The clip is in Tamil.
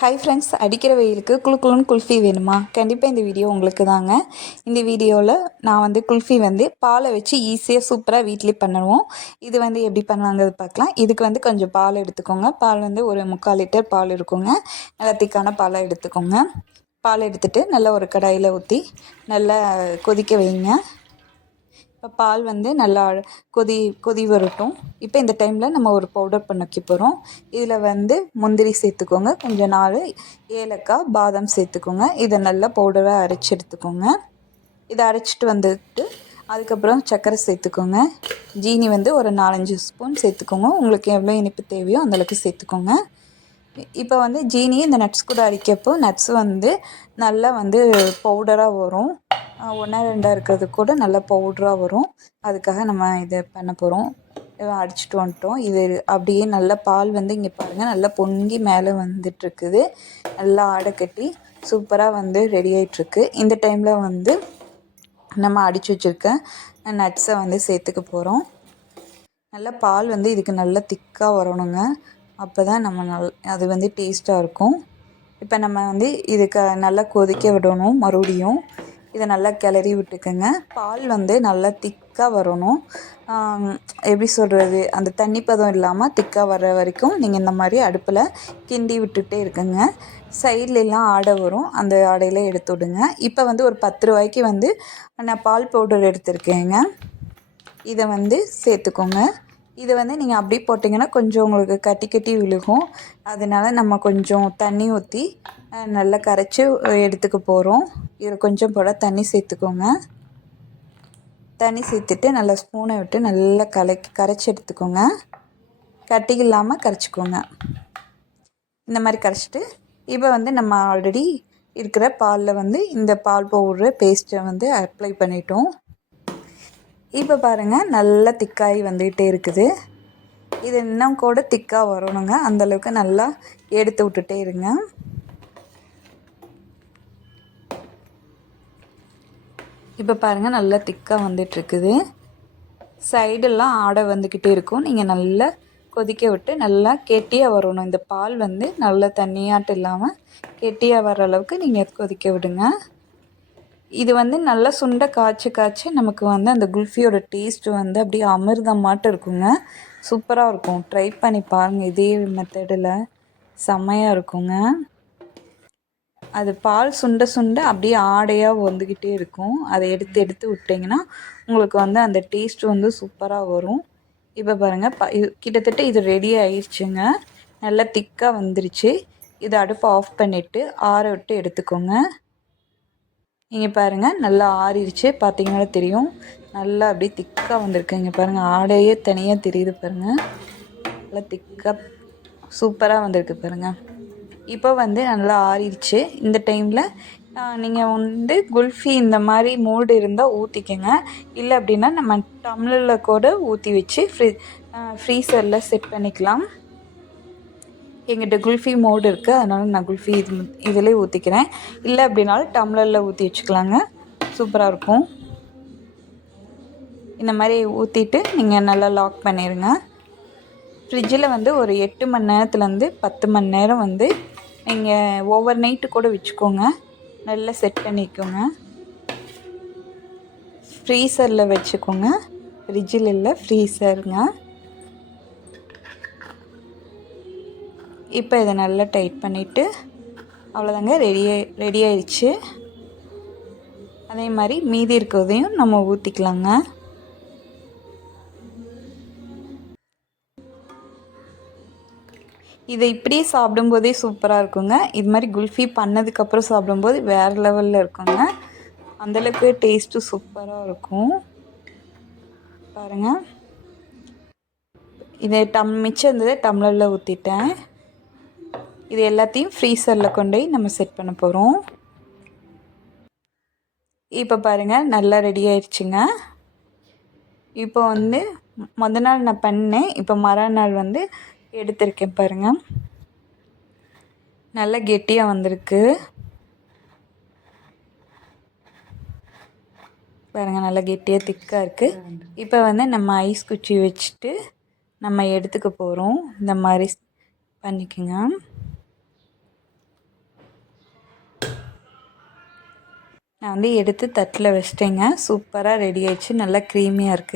ஹாய் ஃப்ரெண்ட்ஸ், அடிக்கிற வெயிலுக்கு குளுக்குளுன்னு குல்ஃபி வேணுமா? கண்டிப்பாக இந்த வீடியோ உங்களுக்கு தாங்க. இந்த வீடியோவில் நான் குல்ஃபி பாலை வச்சு ஈஸியாக சூப்பராக வீட்டிலே பண்ணுவோம். இது எப்படி பண்ணலாங்கிறது பார்க்கலாம். இதுக்கு கொஞ்சம் பால் எடுத்துக்கோங்க. பால் ஒரு 3/4 லிட்டர் பால் இருக்குங்க. நல்லா திக்கான பாலை எடுத்துக்கோங்க. பால் எடுத்துகிட்டு நல்லா ஒரு கடாயில் ஊற்றி நல்லா கொதிக்க வைங்க. இப்போ பால் நல்லா கொதி வரட்டும். இப்போ இந்த டைமில் நம்ம ஒரு பவுடர் பண்ண வைக்க போகிறோம். இதில் முந்திரி சேர்த்துக்கோங்க, கொஞ்சம் 4 ஏலக்காய், பாதாம் சேர்த்துக்கோங்க. இதை நல்லா பவுடராக அரைச்சி எடுத்துக்கோங்க. இதை அரைச்சிட்டு வந்துட்டு அதுக்கப்புறம் சர்க்கரை சேர்த்துக்கோங்க. ஜீனி ஒரு 4-5 ஸ்பூன் சேர்த்துக்கோங்க. உங்களுக்கு எவ்வளோ இனிப்பு தேவையோ அந்தளவுக்கு சேர்த்துக்கோங்க. இப்போ ஜீனி இந்த நட்ஸ் கூட அரைக்கப்போ நட்ஸ் நல்லா பவுடராக வரும். 1-2 இருக்கிறது கூட நல்லா பவுடராக வரும். அதுக்காக நம்ம இதை பண்ண போகிறோம். அடிச்சுட்டு வந்துட்டோம். இது அப்படியே நல்லா பால் இங்கே பாருங்கள், நல்லா பொங்கி மேலே வந்துட்டுருக்குது. நல்லா ஆடை கட்டி சூப்பராக ரெடி ஆகிட்டுருக்கு. இந்த டைமில் நம்ம அடித்து வச்சுருக்க நட்ஸை சேர்த்துக்க போகிறோம். நல்லா பால் இதுக்கு நல்லா திக்காக வரணுங்க. அப்போ தான் நம்ம அது டேஸ்ட்டாக இருக்கும். இப்போ நம்ம இதுக்கு நல்லா கொதிக்க விடணும். மறுபடியும் இதை நல்லா கிளறி விட்டுக்குங்க. பால் நல்லா திக்காக வரணும். எப்படி சொல்கிறது, அந்த தண்ணி பதம் இல்லாமல் திக்காக வர்ற வரைக்கும் நீங்கள் இந்த மாதிரி அடுப்பில் கிண்டி விட்டுகிட்டே இருக்குங்க. சைட்லெலாம் ஆடை வரும், அந்த ஆடையில் எடுத்து விடுங்க. இப்போ ஒரு 10 ரூபாய்க்கு நான் பால் பவுடர் எடுத்துருக்கேங்க. இதை சேர்த்துக்கோங்க. இதை நீங்கள் அப்படி போட்டிங்கன்னா கொஞ்சம் உங்களுக்கு கட்டி கட்டி விழுகும். அதனால் நம்ம கொஞ்சம் தண்ணி ஊற்றி நல்லா கரைச்சி எடுத்துக்க போகிறோம். இதில் கொஞ்சம் போல் தண்ணி சேர்த்துக்கோங்க. தண்ணி சேர்த்துட்டு நல்லா ஸ்பூனை விட்டு நல்லா கரைச்சி எடுத்துக்கோங்க. கட்டி இல்லாமல் கரைச்சிக்கோங்க. இந்த மாதிரி கரைச்சிட்டு இப்போ நம்ம ஆல்ரெடி இருக்கிற பாலில் இந்த பால் பவுட்ரு பேஸ்ட்டை அப்ளை பண்ணிட்டோம். இப்போ பாருங்கள், நல்லா திக்காகி வந்துக்கிட்டே இருக்குது. இது இன்னும் கூட திக்காக வரணுங்க. அந்தளவுக்கு நல்லா எடுத்து விட்டுட்டே இருங்க. இப்போ பாருங்கள், நல்லா திக்காக வந்துட்டுருக்குது. சைடெல்லாம் ஆடை வந்துக்கிட்டே இருக்கும். நீங்கள் நல்லா கொதிக்க விட்டு நல்லா கெட்டியாக வரணும். இந்த பால் நல்லா தண்ணியாட்டம் இல்லாமல் கெட்டியாக வர அளவுக்கு நீங்கள் கொதிக்க விடுங்க. இது நல்லா சுண்ட காய்ச்சி நமக்கு அந்த குல்ஃபியோட டேஸ்ட்டு அப்படியே அமிர்தமாட்டம் இருக்குங்க. சூப்பராக இருக்கும். ட்ரை பண்ணி பாருங்கள். இதே மெத்தடில் செம்மையாக இருக்குங்க. அது பால் சுண்ட அப்படியே ஆடையாக வந்துக்கிட்டே இருக்கும். அதை எடுத்து விட்டிங்கன்னா உங்களுக்கு அந்த டேஸ்ட்டு சூப்பராக வரும். இப்போ பாருங்கள், கிட்டத்தட்ட இது ரெடி ஆயிடுச்சுங்க. நல்லா திக்காக வந்துருச்சு. இதை அடுப்பை ஆஃப் பண்ணிவிட்டு ஆற விட்டு எடுத்துக்கோங்க. இங்கே பாருங்கள், நல்லா ஆறிடுச்சு. பார்த்தீங்கன்னா தெரியும், நல்லா அப்படியே திக்காக வந்திருக்கு. இங்கே பாருங்கள், ஆடையே தனியாக தெரியுது பாருங்கள். நல்லா திக்காக சூப்பராக வந்திருக்கு பாருங்கள். இப்போ நல்லா ஆறிடுச்சு. இந்த டைமில் நீங்கள் குல்ஃபி இந்த மாதிரி மோல்டு இருந்தால் ஊற்றிக்கங்க. இல்லை அப்படின்னா நம்ம டம்ளரில் கூட ஊற்றி வச்சு ஃப்ரீசரில் செட் பண்ணிக்கலாம். எங்கிட்ட குல்ஃபி மோடு இருக்குது, அதனால் நான் குல்ஃபி இதிலே ஊற்றிக்கிறேன். இல்லை அப்படின்னாலும் டம்ளரில் ஊற்றி வச்சுக்கலாங்க. சூப்பராக இருக்கும். இந்த மாதிரி ஊற்றிட்டு நீங்கள் நல்லா லாக் பண்ணிடுங்க. ஃப்ரிட்ஜில் ஒரு 8 மணி நேரத்துலேருந்து 10 மணி நேரம் நீங்கள் ஓவர் நைட்டு கூட வச்சுக்கோங்க. நல்லா செட் பண்ணிக்கோங்க. ஃப்ரீசரில் வச்சுக்கோங்க. ஃப்ரிட்ஜில் இல்லை, ஃப்ரீசருங்க. இப்போ இதை நல்லா டைட் பண்ணிவிட்டு அவ்வளோதாங்க, ரெடி ஆயிடுச்சு. அதே மாதிரி மீதி இருக்கிறதையும் நம்ம ஊற்றிக்கலாங்க. இதை இப்படியே சாப்பிடும்போதே சூப்பராக இருக்குங்க. இது மாதிரி குல்ஃபி பண்ணதுக்கப்புறம் சாப்பிடும்போது வேறு லெவலில் இருக்குங்க. அந்தளவுக்கு டேஸ்ட்டு சூப்பராக இருக்கும். பாருங்கள், இதை மிச்சம் இருந்ததை டம்ளரில் ஊற்றிட்டேன். இது எல்லாத்தையும் ஃப்ரீசரில் கொண்டு போய் நம்ம செட் பண்ண போகிறோம். இப்போ பாருங்கள், நல்லா ரெடி ஆயிடுச்சுங்க. இப்போ மொதல் நாள் நான் பண்ணேன். இப்போ மறுநாள் எடுத்திருக்கேன் பாருங்கள். நல்லா கெட்டியாக வந்திருக்கு பாருங்கள். நல்லா கெட்டியாக திக்காக இருக்குது. இப்போ நம்ம ஐஸ் குச்சி வச்சுட்டு நம்ம எடுத்துக்க போகிறோம். இந்த மாதிரி பண்ணிக்கோங்க. நான் வந்து எடுத்து தட்டில் வச்சிட்டேங்க. சூப்பராக ரெடி ஆயிடுச்சு. நல்லா க்ரீமியாக இருக்குது.